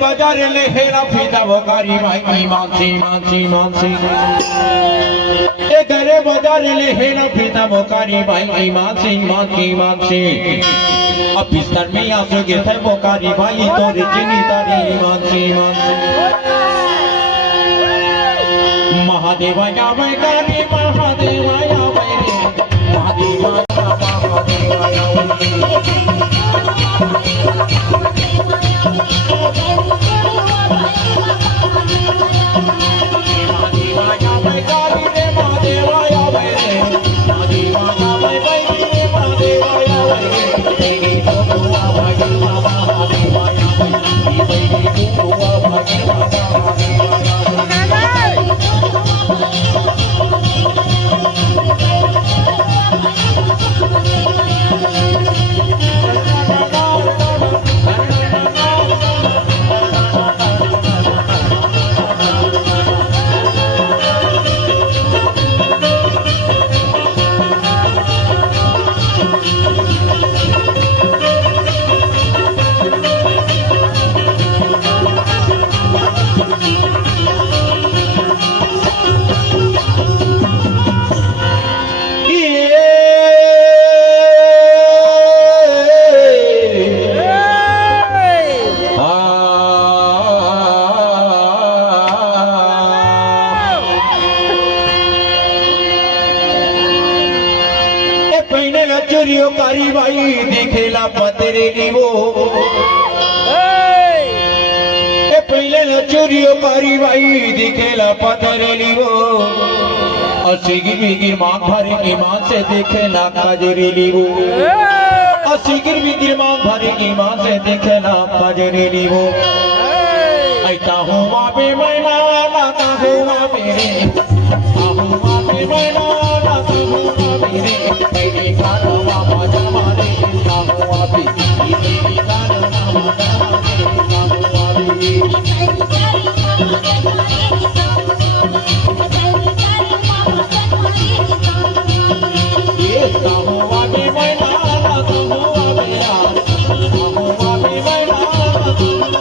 बाजार लेहेला फीता बोकारी भाई मानसी मानसी मानसी ए गरे बाजार लेहेला फीता बोकारी भाई मानसी मानसी मानसी अब बिस्तर में आंसू गिरते बोकारी भाई तोरी चिनी तारी मानसी मानसी महादेवा या वैकारी महादेवा या वैरे महादेवा महादेवा या चोरियों कारी भाई दिखेला पतरे लीवो ए पहले न चोरियों कारी भाई दिखेला पतरे लीवो असीगिर बिगिर मांग भरे की मान से देखेला खजरी लीवो असीगिर बिगिर मांग भरे की मान से देखेला खजरी लीवो ऐता हुआ बे मैना लाता हुआ मेरे हुआ बे मैना लाता हुआ मेरे मेरे कारवा बाजा मारे ना हुआ बे मेरे कारवा बाजा मारे ना हुआ बे ये हुआ बे मैना लाता हुआ बे यार हुआ बे मैना